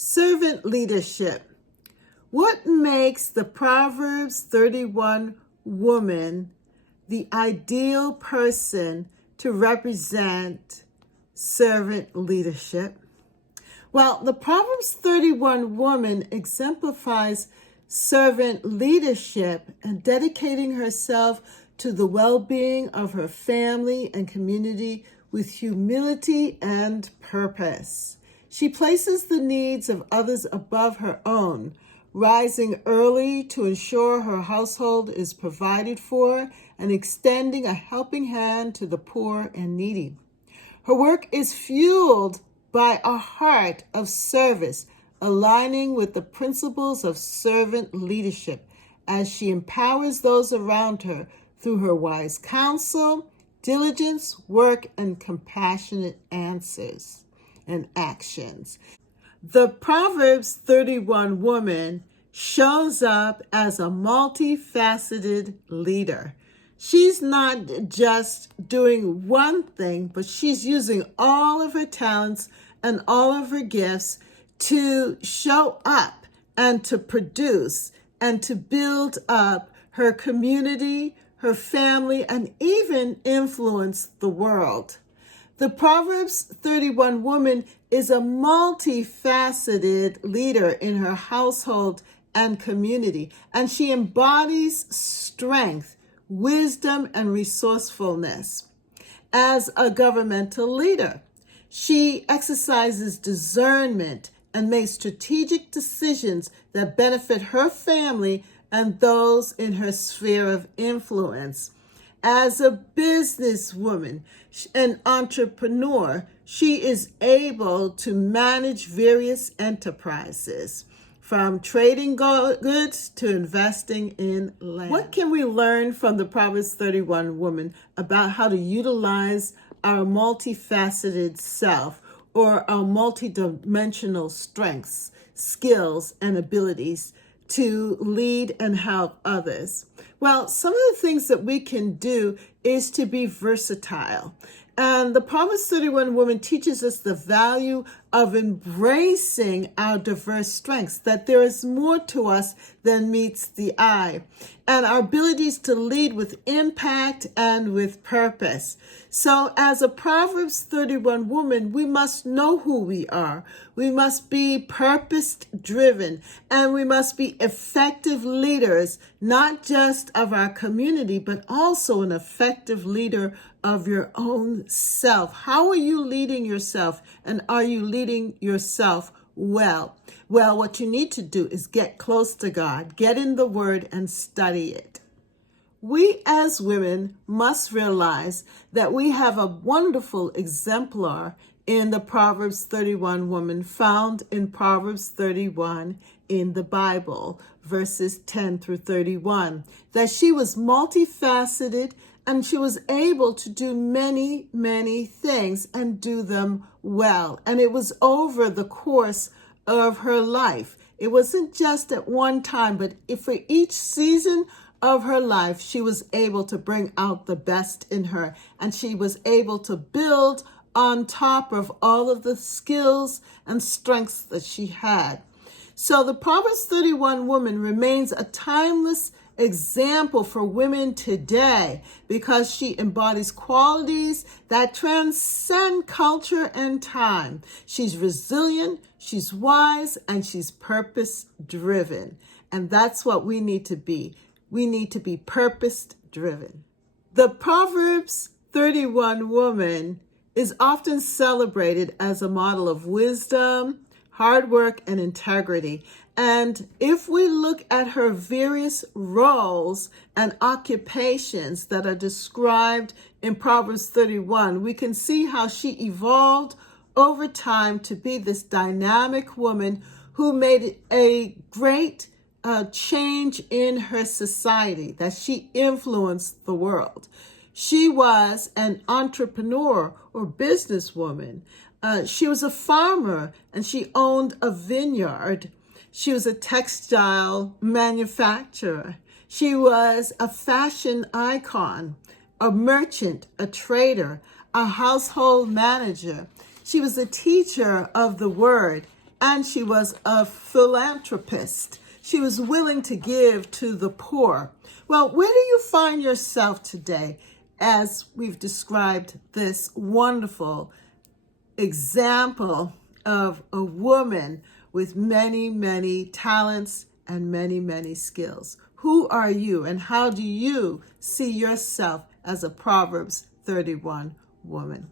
Servant leadership. What makes the Proverbs 31 woman the ideal person to represent servant leadership? Well, the Proverbs 31 woman exemplifies servant leadership and dedicating herself to the well-being of her family and community with humility and purpose. She places the needs of others above her own, rising early to ensure her household is provided for and extending a helping hand to the poor and needy. Her work is fueled by a heart of service, aligning with the principles of servant leadership as she empowers those around her through her wise counsel, diligence, work, and compassionate answers and actions. The Proverbs 31 woman shows up as a multifaceted leader. She's not just doing one thing, but she's using all of her talents and all of her gifts to show up and to produce and to build up her community, her family, and even influence the world. The Proverbs 31 woman is a multifaceted leader in her household and community, and she embodies strength, wisdom, and resourcefulness. As a governmental leader, she exercises discernment and makes strategic decisions that benefit her family and those in her sphere of influence. As a businesswoman, an entrepreneur, she is able to manage various enterprises, from trading goods to investing in land. What can we learn from the Proverbs 31 woman about how to utilize our multifaceted self or our multidimensional strengths, skills, and abilities to lead and help others? Well, some of the things that we can do is to be versatile. And the Proverbs 31 woman teaches us the value of embracing our diverse strengths, that there is more to us than meets the eye, and our abilities to lead with impact and with purpose. So as a Proverbs 31 woman, we must know who we are. We must be purpose-driven, and we must be effective leaders, not just of our community, but also an effective leader of your own self. How are you leading yourself, and are you leading yourself well? Well, what you need to do is get close to God, get in the Word, and study it. We as women must realize that we have a wonderful exemplar in the Proverbs 31 woman found in Proverbs 31 in the Bible, verses 10 through 31, that she was multifaceted and she was able to do many, many things and do them well. And it was over the course of her life. It wasn't just at one time, but for each season of her life, she was able to bring out the best in her. And she was able to build on top of all of the skills and strengths that she had. So the Proverbs 31 woman remains a timeless example for women today because she embodies qualities that transcend culture and time. She's resilient, she's wise, and she's purpose-driven. And that's what we need to be. We need to be purpose-driven. The Proverbs 31 woman is often celebrated as a model of wisdom, hard work, and integrity. And if we look at her various roles and occupations that are described in Proverbs 31, we can see how she evolved over time to be this dynamic woman who made a great change in her society, that she influenced the world. She was an entrepreneur or businesswoman. She was a farmer and she owned a vineyard. She was a textile manufacturer. She was a fashion icon, a merchant, a trader, a household manager. She was a teacher of the word, and she was a philanthropist. She was willing to give to the poor. Well, where do you find yourself today as we've described this wonderful example of a woman with many, many talents and many, many skills? Who are you, and how do you see yourself as a Proverbs 31 woman?